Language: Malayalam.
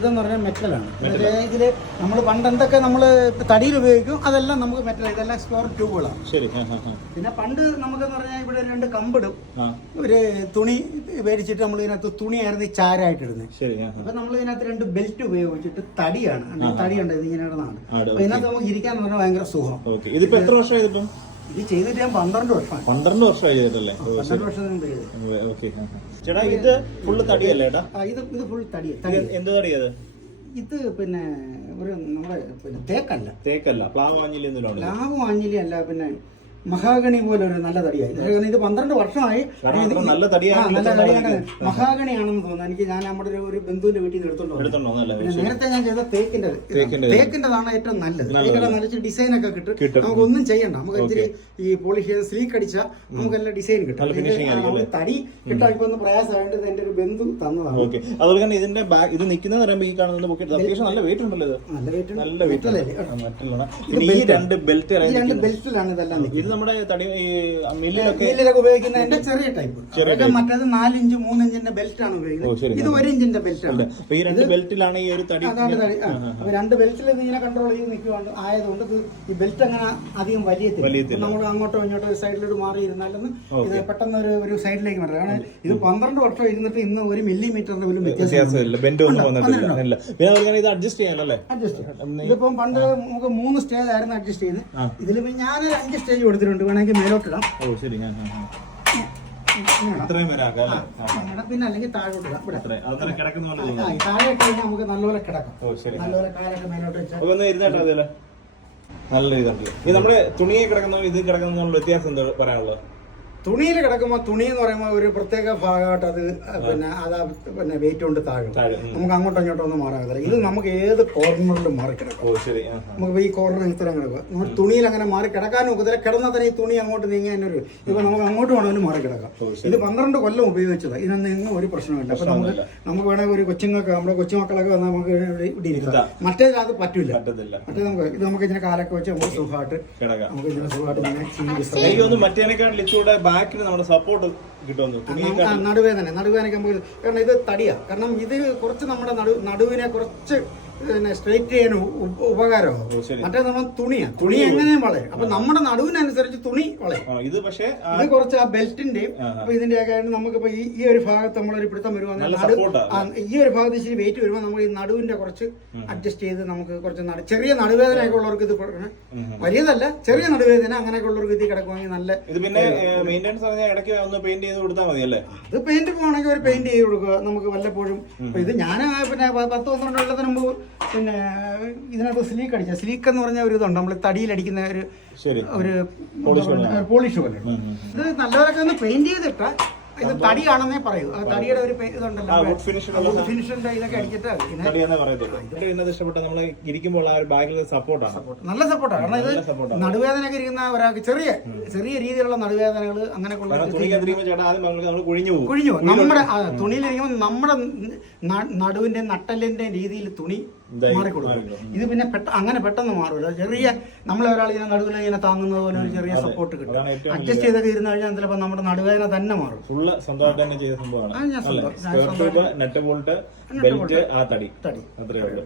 ഇതെന്ന് പറഞ്ഞാൽ മെറ്റലാണ്. ഇതിൽ നമ്മൾ പണ്ട് എന്തൊക്കെ നമ്മൾ തടിയിൽ ഉപയോഗിക്കും അതെല്ലാം നമുക്ക് മെറ്റൽ ഇതെല്ലാം സ്ക്വയർ ട്യൂബുകളാണ് ശരി. പിന്നെ പണ്ട് നമുക്ക് പറഞ്ഞാൽ ഇവിടെ രണ്ട് കമ്പിടും. ഒരു തുണി മേടിച്ചിട്ട് നമ്മൾ ഇതിനകത്ത് തുണിയായിരുന്നു ഈ ചാരായിട്ട് ഇടുന്നത്. അപ്പൊ നമ്മൾ ഇതിനകത്ത് രണ്ട് ബെൽറ്റ് ഉപയോഗിച്ചിട്ട് തടിയാണ്. തടി തടിയുണ്ട് ഇത് ഇങ്ങനെ ഇടുന്നതാണ് അപ്പൊ ഇതിനകത്ത് നമുക്ക് ഇരിക്കാൻ പറഞ്ഞാൽ ഭയങ്കര സുഖം. ഇതിപ്പോ എത്ര വർഷമായി ഇതിപ്പം? ഇത് ചെയ്തിട്ട് ഞാൻ പന്ത്രണ്ട് വർഷമായി പന്ത്രണ്ട് വർഷമായി ചെയ്തിട്ടല്ലേ? ഓ, പന്ത്രണ്ട് വർഷത്തിന് മുമ്പ് ചെയ്തത് ഓക്കെ ആ, ആ. ചേട്ടാ ഇത് ഫുള്ള് തടിയല്ലേ ഏട്ടാ? ആ, ഇത് ഇത് ഫുൾ തടി എന്ത് തടിയത് ഇത്? പിന്നെ ഒരു നമ്മുടെ പിന്നെ തേക്കല്ല. തേക്കല്ല. പ്ലാവ് ആഞ്ഞിലി എന്തെങ്കിലും പ്ലാവ് ആഞ്ഞിലി അല്ല പിന്നെ മഹാഗണി പോലെ ഒരു നല്ല തടിയായി. ഇത് കാരണം ഇത് പന്ത്രണ്ട് വർഷമായി നല്ല തടിയാണ്. മഹാഗണിയാണെന്ന് തോന്നുന്നു. എനിക്ക് ഞാൻ നമ്മുടെ ഒരു- ബന്ധുവിന്റെ വീട്ടിൽ നിന്ന് എടുത്തോണ്ട് പിന്നെ നേരത്തെ ഞാൻ ചെയ്ത തേക്കിന്റെ തേക്കിന്റെ തേക്കിന്റെതാണ് ഏറ്റവും നല്ലത്. തേക്കിന്റെ നല്ല ഡിസൈൻ ഒക്കെ കിട്ടും. നമുക്ക് ഒന്നും ചെയ്യണ്ട. നമുക്ക് ഇത്തിരി ഈ പോളിഷ് ചെയ്ത് സ്ലീക്ക് അടിച്ചാൽ നമുക്ക് നല്ല ഡിസൈൻ കിട്ടും തടി കിട്ടാൻ ഇപ്പൊ ഒന്ന് പ്രയാസമായിട്ട് എന്റെ ഒരു ബന്ധു തന്നതാണ്. ഓക്കെ. അതുപോലെ തന്നെ ഇതിന്റെ ഇത് നിൽക്കുന്നത് പറയുമ്പോൾ ഈ കാണുന്ന ബുക്കറ്റ് നല്ല വെയിറ്റ് ഉണ്ടല്ലോ ഇത്. നല്ല വെയിറ്റ് നല്ല വെയിറ്റ്? ഈ രണ്ട് ബെൽറ്റ് ഈ രണ്ട് ബെൽറ്റിലാണ് ഇതെല്ലാം നിൽക്കുന്നത് നമ്മുടെ തടി ഈ മില്ലിലൊക്കെ മില്ലിലൊക്കെ ഉപയോഗിക്കുന്നതിന്റെ ചെറിയ ടൈപ്പ് അതൊക്കെ മറ്റേത് നാലിഞ്ച് മൂന്നിഞ്ചിന്റെ ബെൽറ്റ് ആണ് ഓ, ശരി. ഉപയോഗിക്കുന്നത് ഇത് ഒരു ഇഞ്ചിന്റെ ബെൽറ്റ് ആണ്. അപ്പൊ ഈ രണ്ട് ബെൽറ്റിലാണ് ഈ ഒരു തടി അതാണ് തടി. ആ. അപ്പൊ രണ്ട് ബെൽറ്റിൽ ഇത് ഇങ്ങനെ കൺട്രോൾ ചെയ്ത് നിൽക്കുവാണ്ട് ആയതുകൊണ്ട് ഇത് ഈ ബെൽറ്റ് അങ്ങനെ അധികം വലിയത്തില്ല. വലിയത്തില്ല. നമ്മൾ അങ്ങോട്ടോ ഇങ്ങോട്ടോ ഒരു സൈഡിലോട്ട് മാറിയിരുന്നാലും ഇരുന്നാലൊന്നും ഇത് പെട്ടെന്ന് ഒരു ഒരു സൈഡിലേക്ക് മാറി. കാരണം ഇത് പന്ത്രണ്ട് വർഷം ഇരുന്നിട്ട് ഇന്ന് ഒരു മില്ലിമീറ്ററിന്റെ പോലും വ്യത്യാസം വ്യത്യാസമില്ല ബെൻഡ് ഒന്നും വന്നിട്ടില്ല. ഇല്ല. പിന്നെ അതുപോലെ ഇത് അഡ്ജസ്റ്റ് ചെയ്യാനല്ലേ? അഡ്ജസ്റ്റ് ഇതിപ്പം പണ്ട് നമുക്ക് മൂന്ന് സ്റ്റേജ് ആയിരുന്നു അഡ്ജസ്റ്റ് ചെയ്ത്. ഇതിലിപ്പോ ഞാൻ അഞ്ച് സ്റ്റേജ് കൊടുത്തിട്ടുണ്ട് വേണമെങ്കിൽ മേലോട്ടിടാം. ഓ ശരി ഞാൻ. ഇത്രയും വരെ ആക്കാം ഇടാം. പിന്നെ അല്ലെങ്കിൽ ഇവിടെ. അതങ്ങനെ കിടക്കുന്ന പോലെ തോന്നുന്നു ആ, ഈ താഴെ ഇട്ട് കഴിഞ്ഞാൽ നമുക്ക് നല്ലപോലെ കിടക്കാം. ഓ ശരി. നല്ലപോലെ കാലൊക്കെ മേലോട്ട് വെച്ചാൽ. അപ്പൊ ഒന്ന് ഇരുന്നേട്ടാ അതിൽ നല്ല ഇതുണ്ട്. ഈ നമ്മൾ തുണിയെ കിടക്കുന്ന ഇത് കിടക്കുന്ന വ്യത്യാസം എന്താ പറയാനുള്ളത്? തുണിയിൽ കിടക്കുമ്പോൾ തുണി എന്ന് പറയുമ്പോൾ ഒരു പ്രത്യേക ഭാഗമായിട്ട് അത് പിന്നെ അത് പിന്നെ വെയിറ്റ് കൊണ്ട് താഴും. നമുക്ക് അങ്ങോട്ടും ഇങ്ങോട്ടും ഒന്നും മാറാൻ ഇത് നമുക്ക് ഏത് കോർണറിലും മാറി കിടക്കാം. നമുക്ക് ഈ കോർണർ ഇത്തരം കിടക്കുക നമ്മൾ തുണിയിൽ അങ്ങനെ മാറി കിടക്കാനും ഒക്കത്തില്ല കിടന്നാൽ തന്നെ ഈ തുണി അങ്ങോട്ട് നീങ്ങാൻ ഒരു ഇപ്പൊ നമുക്ക് അങ്ങോട്ട് വേണമെങ്കിലും മാറി കിടക്കാം. ഇത് പന്ത്രണ്ട് കൊല്ലം ഉപയോഗിച്ചത്. ഇതിനൊന്നും എങ്ങും ഒരു പ്രശ്നമില്ല അപ്പൊ നമുക്ക് നമുക്ക് വേണമെങ്കിൽ ഒരു കൊച്ചുങ്ങൾക്ക് നമ്മുടെ കൊച്ചുമക്കളൊക്കെ വന്നാൽ നമുക്ക് ഇവിടെ ഇരിക്കാം മറ്റേത് അത് പറ്റില്ല മറ്റേ നമുക്ക് ഇത് നമുക്ക് ഇങ്ങനെ കാലൊക്കെ വെച്ച് നമുക്ക് സുഖമായിട്ട് നമുക്ക് ഇങ്ങനെ സുഖമായിട്ട് ഇങ്ങനെ ബാക്കിന് നമ്മുടെ സപ്പോർട്ട് നടുവേദന നടുവേദനയ്ക്ക് നമുക്ക് കാരണം ഇത് തടിയാ. കാരണം ഇത് കുറച്ച് നമ്മുടെ നടു നടുവിനെ കുറച്ച് പിന്നെ സ്ട്രൈറ്റ് ചെയ്യാൻ ഉപകാരമാകും മറ്റേ നമ്മൾ തുണിയാണ് തുണി എങ്ങനെയും വളയും. അപ്പൊ നമ്മുടെ നടുവിനനുസരിച്ച് തുണി വളയും. ഇത് പക്ഷേ ഇത് കുറച്ച് ആ ബെൽറ്റിന്റെയും അപ്പൊ ഇതിന്റെ ഒക്കെ ആയിട്ട് നമുക്കിപ്പോ ഈ ഈ ഒരു ഭാഗത്ത് നമ്മളൊരു പിടുത്തം വരുവാണെങ്കിൽ ഈ ഒരു ഭാഗത്ത് ഇച്ചിരി വെയിറ്റ് വരുമ്പോൾ നമ്മൾ ഈ നടുവിന്റെ കുറച്ച് അഡ്ജസ്റ്റ് ചെയ്ത് നമുക്ക് കുറച്ച് ചെറിയ ചെറിയ നടുവേദനയൊക്കെ ഉള്ളവർക്ക് ഇത് വലിയതല്ല ചെറിയ നടുവേദന അങ്ങനെയൊക്കെ ഉള്ളവർക്ക് ഇത് കിടക്കുവാണെങ്കിൽ നല്ല ഇത് പിന്നെ മെയിന്റെനൻസ് ഇടയ്ക്ക് ഒന്ന് പെയിന്റ് ചെയ്ത് കൊടുത്താൽ മതി അല്ലേ? അത് പെയിന്റ് പോകണമെങ്കിൽ ഒരു പെയിന്റ് ചെയ്ത് കൊടുക്കുക. നമുക്ക് വല്ലപ്പോഴും ഇത് ഞാൻ പിന്നെ പത്ത് പന്ത്രണ്ട് കൊല്ലത്തിന് മുമ്പ് പിന്നെ ഇതിനകത്ത് സ്ലീക്ക് അടിച്ച സ്ലീക്ക് എന്ന് പറഞ്ഞ ഒരു ഇതുണ്ട് നമ്മൾ തടിയിലടിക്കുന്ന ഒരു ഒരു പോളിഷ് പോലെ. ഇത് നല്ലവരൊക്കെ ഒന്ന് പെയിന്റ് ചെയ്തിട്ട ഇത് തടിയാണെന്നേ പറയൂ. തടിയുടെ ഒരു ഇതുണ്ടല്ലോ. wood finish ഉള്ള ഫിനിഷിന്റെ ഇതൊക്കെ അടിച്ചിട്ട് ഇഷ്ടപ്പെട്ട നമ്മൾ ഇരിക്കുമ്പോൾ ആ ഒരു സപ്പോർട്ടാണ് നല്ല സപ്പോർട്ടാണ് കാരണം ഇത് നടുവേദനയൊക്കെ ഇരിക്കുന്ന ഒരാൾക്ക് ചെറിയ ചെറിയ രീതിയിലുള്ള നടുവേദനകൾ അങ്ങനെയൊക്കെ കുഴിഞ്ഞു കുഴിഞ്ഞു. നമ്മുടെ തുണിയിലിരിക്കുമ്പോൾ നമ്മുടെ നടുവിന്റെ നട്ടലിന്റെ രീതിയിൽ തുണി മാറിക്കൊടുക്കും. ഇത് പിന്നെ പെട്ട അങ്ങനെ പെട്ടെന്ന് മാറില്ല ചെറിയ നമ്മളെ ഒരാൾ ഇങ്ങനെ നടുവിൽ ഇങ്ങനെ താങ്ങുന്നത് പോലെ ഒരു ചെറിയ സപ്പോർട്ട് കിട്ടും. അഡ്ജസ്റ്റ് ചെയ്തൊക്കെ ഇരുന്ന് കഴിഞ്ഞാൽ ചിലപ്പോൾ നമ്മുടെ നടുവേദന തന്നെ മാറും. ഫുള്ള് സ്വന്തമായിട്ട് തന്നെ ചെയ്ത സംഭവമാണ്. നെറ്റ് ബോൾട്ട് ബെൽറ്റ് ആ തടി. തടി. അത്രേ ഉള്ളൂ.